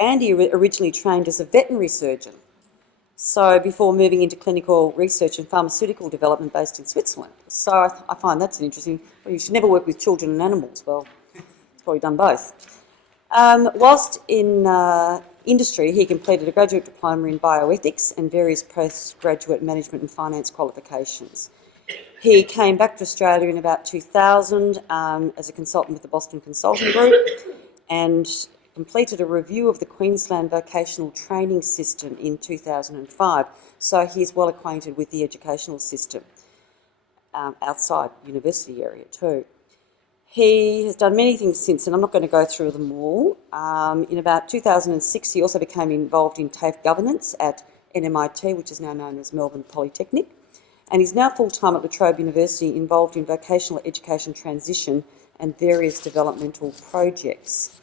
Andy originally trained as a veterinary surgeon, so before moving into clinical research and pharmaceutical development based in Switzerland. So I find that's an interesting, well, you should never work with children and animals. Well, he's probably done both. Whilst in industry, he completed a graduate diploma in bioethics and various postgraduate management and finance qualifications. He came back to Australia in about 2000 as a consultant with the Boston Consulting Group and completed a review of the Queensland vocational training system in 2005. So he's well acquainted with the educational system outside university area too. He has done many things since, and I'm not going to go through them all. In about 2006, he also became involved in TAFE governance at NMIT, which is now known as Melbourne Polytechnic, and he's now full-time at Trobe University, involved in vocational education transition and various developmental projects.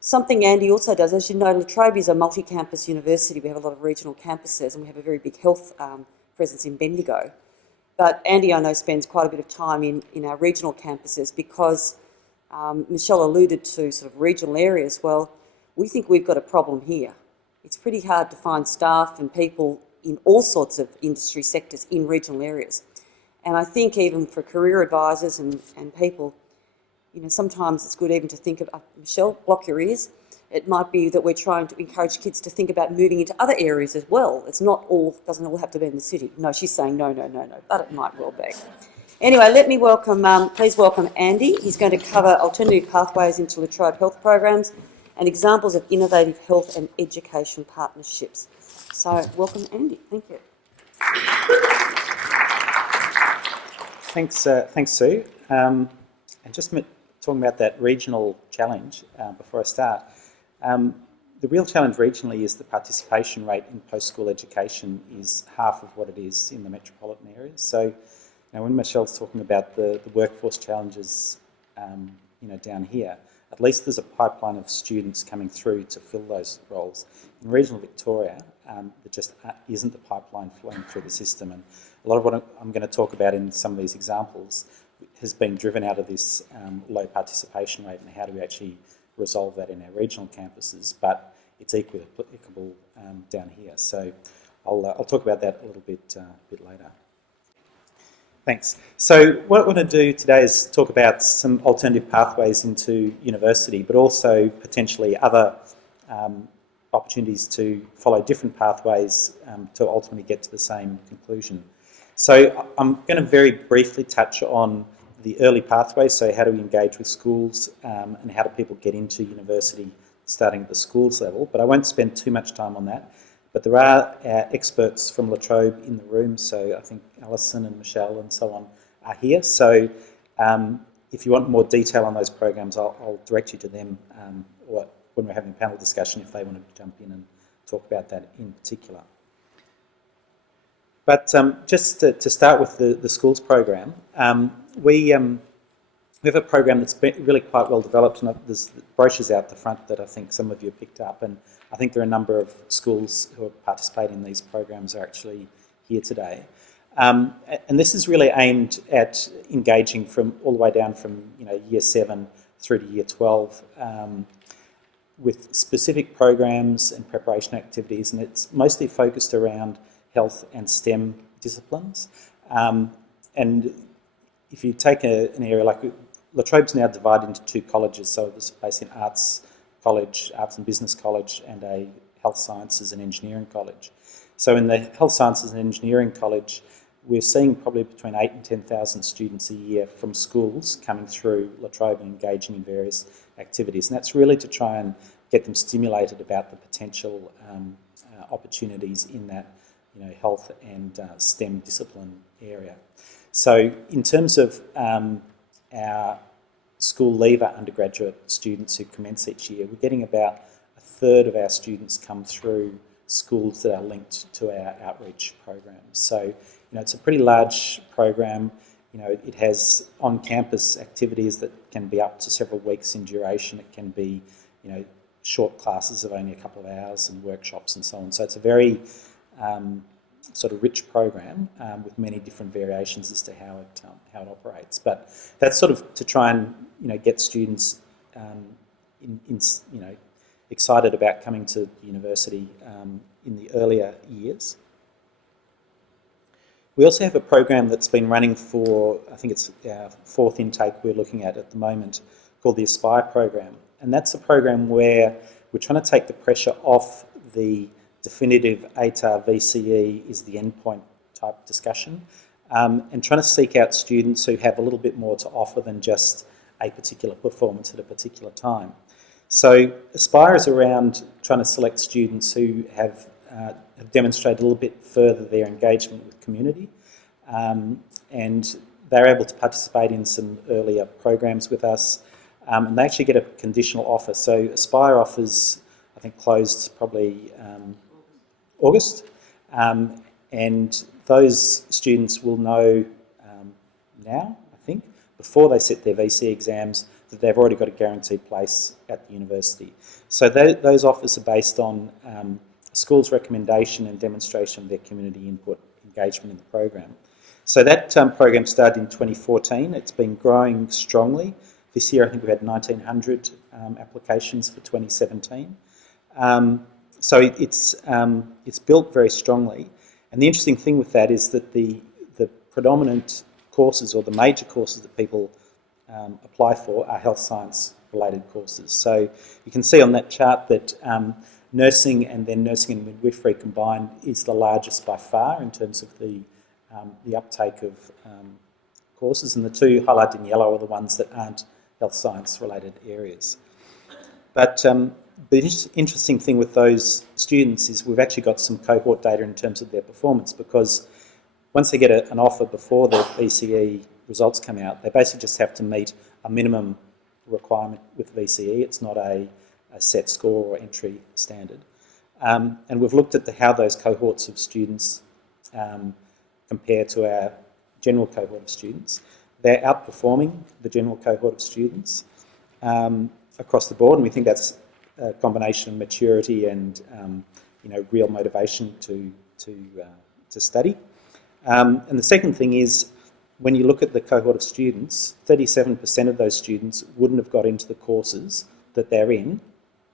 Something Andy also does, as you know, La Trobe is a multi-campus university. We have a lot of regional campuses and we have a very big health presence in Bendigo. But Andy, I know, spends quite a bit of time in our regional campuses because Michelle alluded to sort of regional areas. Well, we think we've got a problem here. It's pretty hard to find staff and people in all sorts of industry sectors in regional areas. And I think even for career advisors and people, you know, sometimes it's good even to think of, Michelle, block your ears. It might be that we're trying to encourage kids to think about moving into other areas as well. It's not all, doesn't all have to be in the city. No, she's saying no, but it might well be. Anyway, let me welcome, please welcome Andy. He's going to cover alternative pathways into La Trobe health programs and examples of innovative health and education partnerships. So, welcome Andy. Thank you. Thanks, Sue. And just talking about that regional challenge before I start. The real challenge regionally is the participation rate in post-school education is half of what it is in the metropolitan areas. So, now when Michelle's talking about the workforce challenges, down here, at least there's a pipeline of students coming through to fill those roles. In regional Victoria, there just isn't the pipeline flowing through the system, and a lot of what I'm going to talk about in some of these examples has been driven out of this low participation rate, and how do we actually resolve that in our regional campuses, but it's equally applicable down here. So I'll talk about that a little bit later. Thanks. So what I want to do today is talk about some alternative pathways into university, but also potentially other opportunities to follow different pathways to ultimately get to the same conclusion. So I'm going to very briefly touch on the early pathways, so how do we engage with schools and how do people get into university starting at the schools level, but I won't spend too much time on that. But there are experts from La Trobe in the room, so I think Alison and Michelle and so on are here. So if you want more detail on those programs, I'll direct you to them or when we're having a panel discussion if they want to jump in and talk about that in particular. But just to start with the schools program, we have a program that's been really quite well developed, and there's brochures out the front that I think some of you have picked up, and I think there are a number of schools who are participating in these programs are actually here today. And this is really aimed at engaging from all the way down from year 7 through to year 12 with specific programs and preparation activities, and it's mostly focused around health and STEM disciplines. And if you take an area like La Trobe's now divided into 2 colleges, so there's basically an arts college, arts and business college, and a health sciences and engineering college. So in the health sciences and engineering college, we're seeing probably between 8,000 and 10,000 students a year from schools coming through La Trobe and engaging in various activities. And that's really to try and get them stimulated about the potential opportunities in that health and STEM discipline area. So in terms of our school leaver undergraduate students who commence each year, we're getting about a third of our students come through schools that are linked to our outreach programs. So, it's a pretty large program. It has on-campus activities that can be up to several weeks in duration. It can be, short classes of only a couple of hours and workshops and so on. So it's a very sort of rich program with many different variations as to how it operates. But that's sort of to try and get students excited about coming to university in the earlier years. We also have a program that's been running for, I think it's our fourth intake we're looking at the moment, called the Aspire program. And that's a program where we're trying to take the pressure off the definitive ATAR VCE is the endpoint type discussion, and trying to seek out students who have a little bit more to offer than just a particular performance at a particular time. So Aspire is around trying to select students who have demonstrated a little bit further their engagement with community, and they're able to participate in some earlier programs with us, and they actually get a conditional offer. So Aspire offers, I think, closed probably August, and those students will know now, I think, before they sit their VC exams, that they've already got a guaranteed place at the university. So those offers are based on school's recommendation and demonstration of their community input engagement in the program. So that program started in 2014. It's been growing strongly. This year I think we've had 1,900 applications for 2017. So it's built very strongly. And the interesting thing with that is that the predominant courses, or the major courses that people apply for, are health science related courses. So you can see on that chart that nursing and then nursing and midwifery combined is the largest by far in terms of the uptake of courses, and the two highlighted in yellow are the ones that aren't health science related areas. But the interesting thing with those students is we've actually got some cohort data in terms of their performance, because once they get an offer before the VCE results come out, they basically just have to meet a minimum requirement with VCE. It's not a set score or entry standard. And we've looked at how those cohorts of students compare to our general cohort of students. They're outperforming the general cohort of students across the board, and we think that's a combination of maturity and real motivation to study. And the second thing is, when you look at the cohort of students, 37% of those students wouldn't have got into the courses that they're in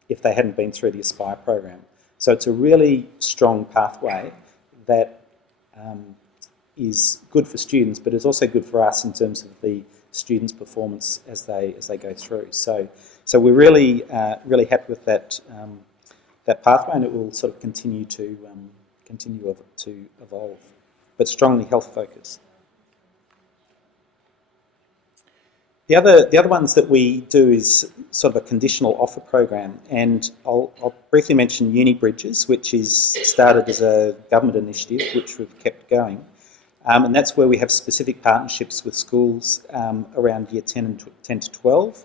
if they hadn't been through the Aspire program. So it's a really strong pathway that is good for students, but it's also good for us in terms of the students' performance as they go through. So we're really happy with that pathway, and it will sort of continue to evolve, but strongly health focused. The other ones that we do is sort of a conditional offer program, and I'll briefly mention UniBridges, which is started as a government initiative, which we've kept going, and that's where we have specific partnerships with schools around year 10 to 12,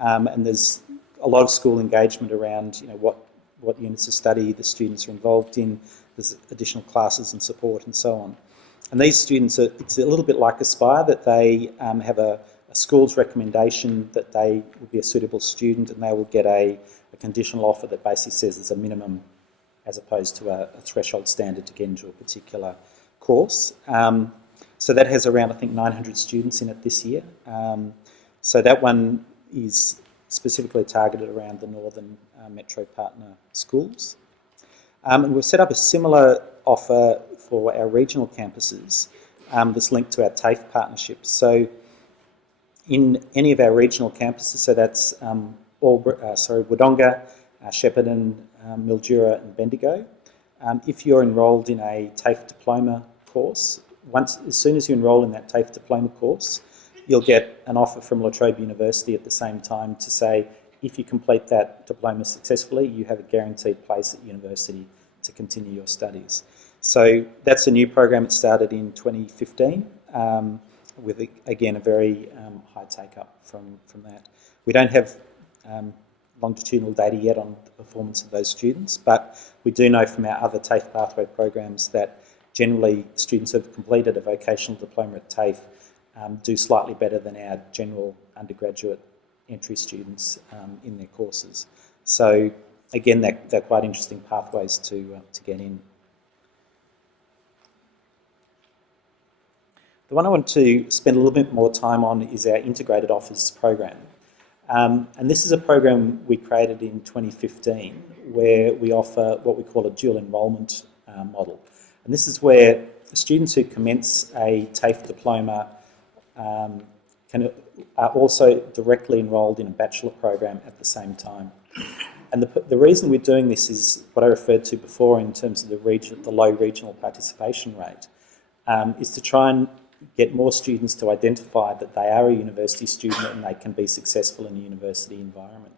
and there's a lot of school engagement around what units of study the students are involved in. There's additional classes and support and so on. And these students, it's a little bit like Aspire, that they have a school's recommendation that they would be a suitable student, and they will get a conditional offer that basically says there's a minimum as opposed to a threshold standard to get into a particular course. So that has around, I think, 900 students in it this year. So that one is specifically targeted around the northern metro partner schools. And we've set up a similar offer for our regional campuses that's linked to our TAFE partnerships. So in any of our regional campuses, so that's Wodonga, Shepparton, Mildura and Bendigo, if you're enrolled in a TAFE diploma course, as soon as you enrol in that TAFE diploma course, you'll get an offer from La Trobe University at the same time to say, if you complete that diploma successfully, you have a guaranteed place at university to continue your studies. So that's a new program that started in 2015 with, again, a very high take-up from that. We don't have longitudinal data yet on the performance of those students, but we do know from our other TAFE pathway programs that generally students who have completed a vocational diploma at TAFE do slightly better than our general undergraduate entry students in their courses. So again, they're quite interesting pathways to get in. The one I want to spend a little bit more time on is our integrated offers program. And this is a program we created in 2015 where we offer what we call a dual enrolment model. And this is where students who commence a TAFE diploma are also directly enrolled in a bachelor program at the same time. And the reason we're doing this is what I referred to before in terms of the low regional participation rate, is to try and get more students to identify that they are a university student and they can be successful in a university environment.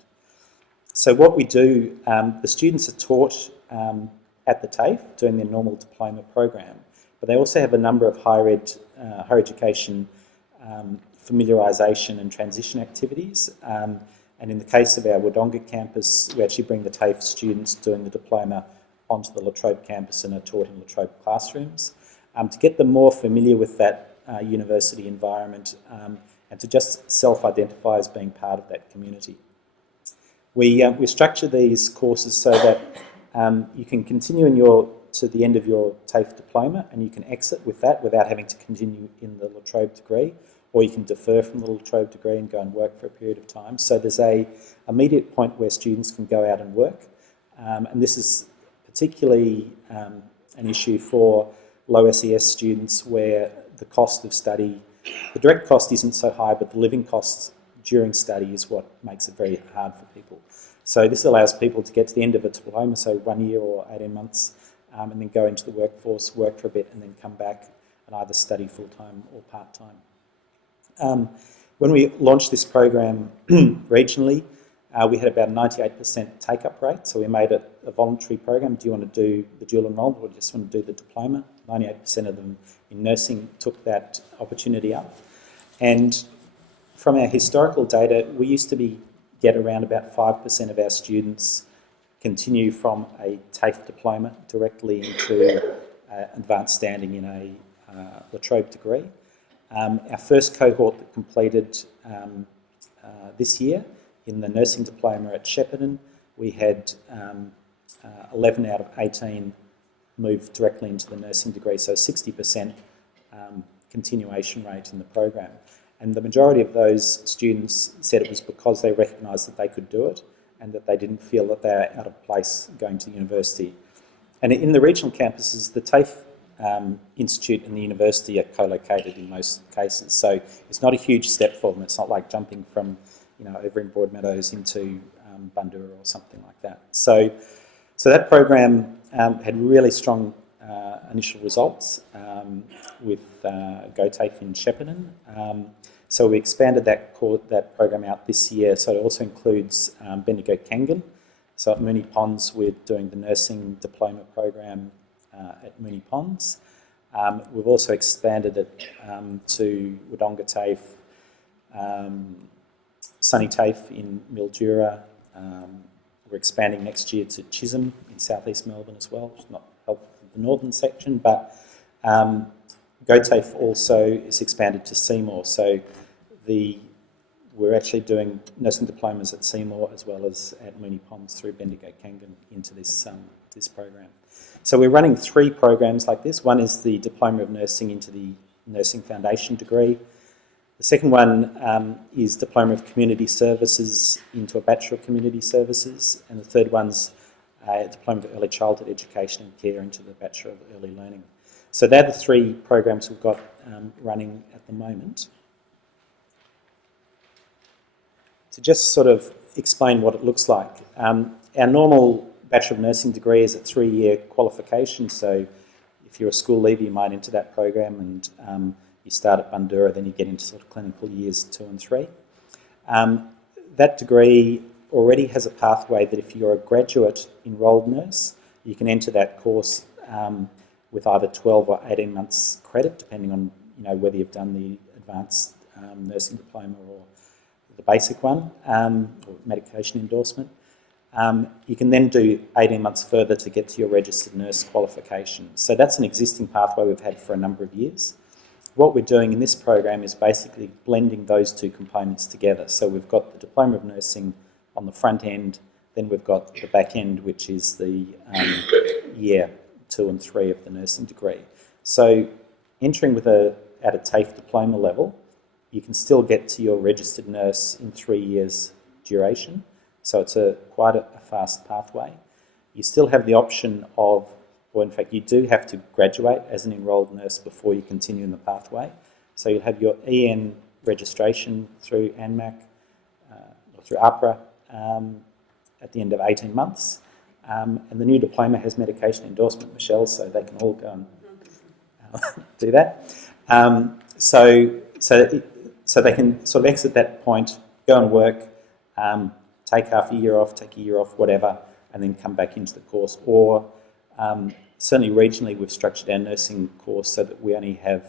So what we do, the students are taught at the TAFE doing their normal diploma program, but they also have a number of higher education familiarisation and transition activities. And in the case of our Wodonga campus, we actually bring the TAFE students doing the diploma onto the La Trobe campus and are taught in La Trobe classrooms to get them more familiar with that university environment and to just self-identify as being part of that community. We structure these courses so that you can continue to the end of your TAFE diploma and you can exit with that without having to continue in the La Trobe degree, or you can defer from the La Trobe degree and go and work for a period of time. So there's an immediate point where students can go out and work, and this is particularly an issue for low SES students where the cost of study, the direct cost isn't so high, but the living costs during study is what makes it very hard for people. So this allows people to get to the end of a diploma, so 1 year or 18 months, and then go into the workforce, work for a bit, and then come back and either study full-time or part-time. When we launched this program regionally, we had about a 98% take-up rate, so we made it a voluntary program. Do you want to do the dual enrolment or do you just want to do the diploma? 98% of them in nursing took that opportunity up. And from our historical data, we used to get around about 5% of our students continue from a TAFE diploma directly into advanced standing in a La Trobe degree. Our first cohort that completed this year in the nursing diploma at Shepparton, we had 11 out of 18 move directly into the nursing degree, so 60% continuation rate in the program. And the majority of those students said it was because they recognised that they could do it and that they didn't feel that they were out of place going to university. And in the regional campuses, the TAFE Institute and the university are co-located in most cases, so it's not a huge step for them. It's not like jumping from, over in Broadmeadows into Bundoora or something like that. So that program had really strong initial results with GoTAFE in Shepparton. So we expanded that program out this year, so it also includes Bendigo Kangan. So at Moonee Ponds, we're doing the nursing diploma program at Moonee Ponds. We've also expanded it to Wodonga TAFE, Sunny TAFE in Mildura. We're expanding next year to Chisholm in southeast Melbourne as well, which is not helpful for the northern section, but GoTAFE also is expanded to Seymour. So we're actually doing nursing diplomas at Seymour as well as at Moonee Ponds through Bendigo Kangan into this program. So we're running 3 programs like this. One is the Diploma of Nursing into the Nursing Foundation degree. The second one is Diploma of Community Services into a Bachelor of Community Services. And the third one's Diploma of Early Childhood Education and Care into the Bachelor of Early Learning. So they're the 3 programs we've got running at the moment. To just sort of explain what it looks like, our normal Bachelor of Nursing degree is a 3-year qualification, so if you're a school leaver you might enter that program and you start at Bundoora, then you get into sort of clinical years 2 and 3. That degree already has a pathway that if you're a graduate enrolled nurse, you can enter that course with either 12 or 18 months credit, depending on whether you've done the advanced nursing diploma or the basic one, or medication endorsement. You can then do 18 months further to get to your registered nurse qualification. So that's an existing pathway we've had for a number of years. What we're doing in this program is basically blending those 2 components together. So we've got the Diploma of Nursing on the front end, then we've got the back end, which is the year 2 and 3 of the nursing degree. So entering at a TAFE diploma level, you can still get to your registered nurse in 3 years duration, so it's quite a fast pathway. You still have the option of, or in fact you do have to graduate as an enrolled nurse before you continue in the pathway. So you'll have your EN registration through ANMAC or through APRA at the end of 18 months. And the new diploma has medication endorsement, Michelle, so they can all go and do that. So they can sort of exit that point, go and work, take half a year off, take a year off, whatever, and then come back into the course. Or certainly regionally, we've structured our nursing course so that we only have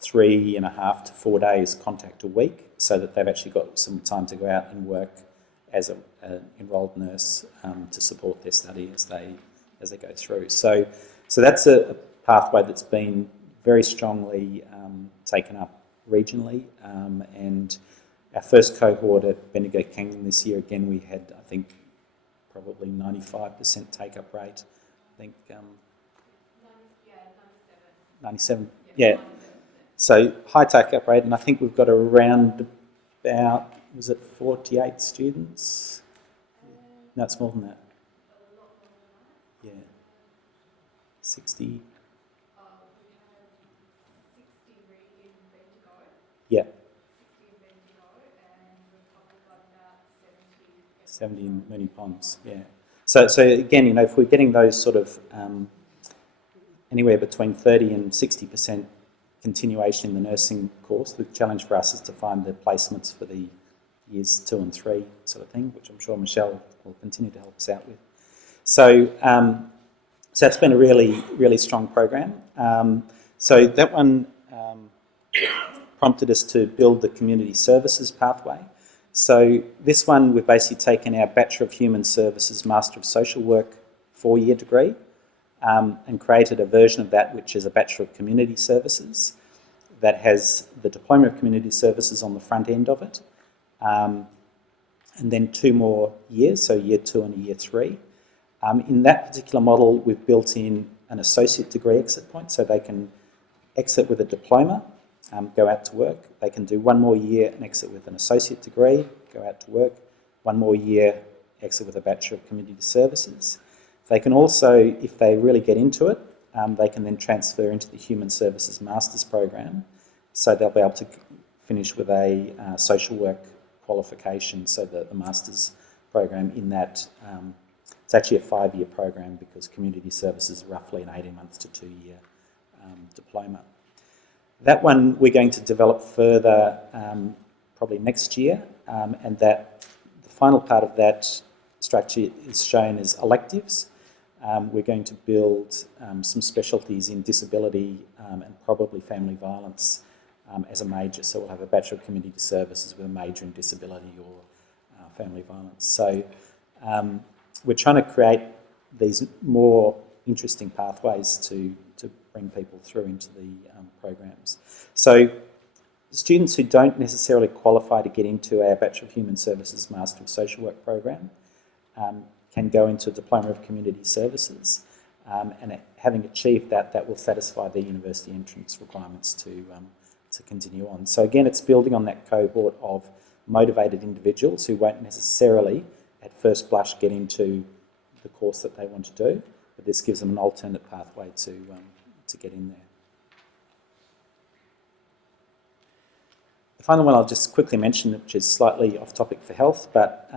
3.5 to 4 days contact a week, so that they've actually got some time to go out and work as an enrolled nurse to support their study as they go through. So that's a pathway that's been very strongly taken up regionally, and our first cohort at Bendigo Canyon this year, again, we had, I think, probably 95% take-up rate. I think 97. Yeah. So high take-up rate, and I think we've got around about, was it 48 students? No, it's more than that. Yeah. 60. Yeah. 70 in Moonee Ponds, yeah. So again, you know, if we're getting those sort of anywhere between 30 and 60% continuation in the nursing course, the challenge for us is to find the placements for the years 2 and 3 sort of thing, which I'm sure Michelle will continue to help us out with. So that's been a really, really strong program. So that one prompted us to build the community services pathway. So this one, we've basically taken our Bachelor of Human Services, Master of Social Work 4-year degree and created a version of that which is a Bachelor of Community Services that has the Diploma of Community Services on the front end of it, and then 2 more years, so year 2 and year 3. In that particular model, we've built in an associate degree exit point, so they can exit with a diploma, go out to work. They can do 1 more year and exit with an associate degree, go out to work. 1 more year, exit with a Bachelor of Community Services. They can also, if they really get into it, they can then transfer into the Human Services Masters program. So they'll be able to finish with a social work qualification, so the Masters program in that, it's actually a 5-year program because community services is roughly an 18 months to 2-year diploma. That one we're going to develop further probably next year, and that the final part of that structure is shown as electives. We're going to build some specialties in disability and probably family violence as a major. So we'll have a Bachelor of Community Services with a major in disability or family violence. So we're trying to create these more interesting pathways to bring people through into the programs. So students who don't necessarily qualify to get into our Bachelor of Human Services Master of Social Work program can go into a Diploma of Community Services, and having achieved that, that will satisfy the university entrance requirements to continue on. So again, it's building on that cohort of motivated individuals who won't necessarily at first blush get into the course that they want to do, but this gives them an alternate pathway to get in there. The final one I'll just quickly mention, which is slightly off topic for health, but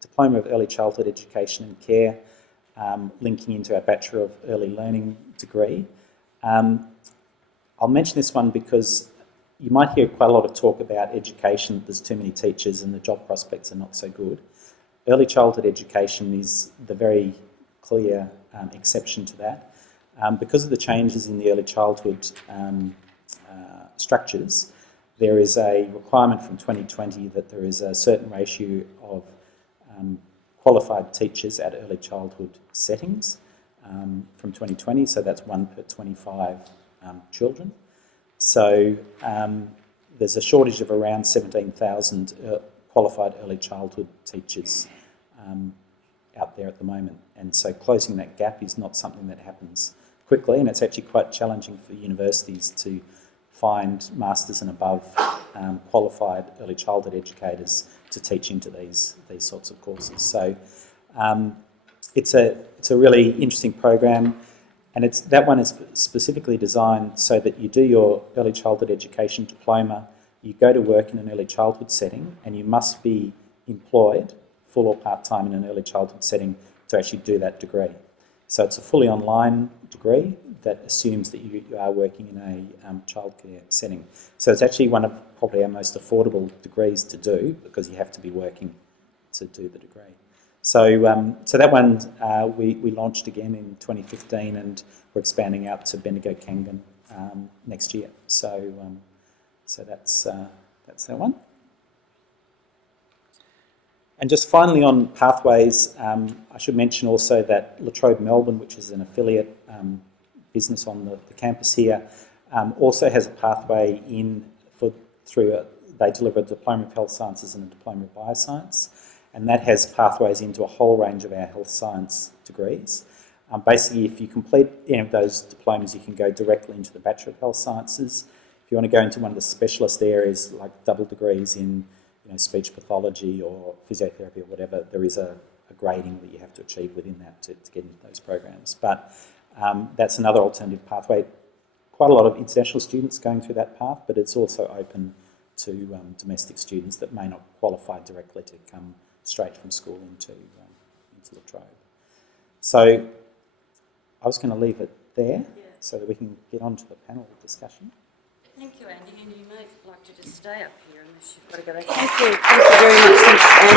Diploma of Early Childhood Education and Care, linking into our Bachelor of Early Learning degree. I'll mention this one because you might hear quite a lot of talk about education, there's too many teachers and the job prospects are not so good. Early childhood education is the very clear exception to that. Because of the changes in the early childhood structures, there is a requirement from 2020 that there is a certain ratio of qualified teachers at early childhood settings from 2020, so that's 1 per 25 children. So there's a shortage of around 17,000 qualified early childhood teachers out there at the moment, and so closing that gap is not something that happens quickly, and it's actually quite challenging for universities to find masters and above qualified early childhood educators to teach into these sorts of courses. So it's a really interesting program, and that one is specifically designed so that you do your early childhood education diploma, you go to work in an early childhood setting, and you must be employed full or part-time in an early childhood setting to actually do that degree. So it's a fully online degree that assumes that you are working in a childcare setting. So it's actually one of probably our most affordable degrees to do, because you have to be working to do the degree. So so that one we launched again in 2015, and we're expanding out to Bendigo Kangan next year. So so that's that one. And just finally on pathways, I should mention also that Trobe Melbourne, which is an affiliate business on the campus here, also has a pathway they deliver a Diploma of Health Sciences and a Diploma of Bioscience, and that has pathways into a whole range of our health science degrees. Basically, if you complete any of those diplomas, you can go directly into the Bachelor of Health Sciences. If you want to go into one of the specialist areas, like double degrees in speech pathology or physiotherapy or whatever, there is a grading that you have to achieve within that to get into those programs. But that's another alternative pathway. Quite a lot of international students going through that path, but it's also open to domestic students that may not qualify directly to come straight from school into La Trobe. So I was going to leave it there so that we can get on to the panel discussion. Thank you, Andy, and you may like to just stay up here unless you've got to go back. Thank you very much, Andy.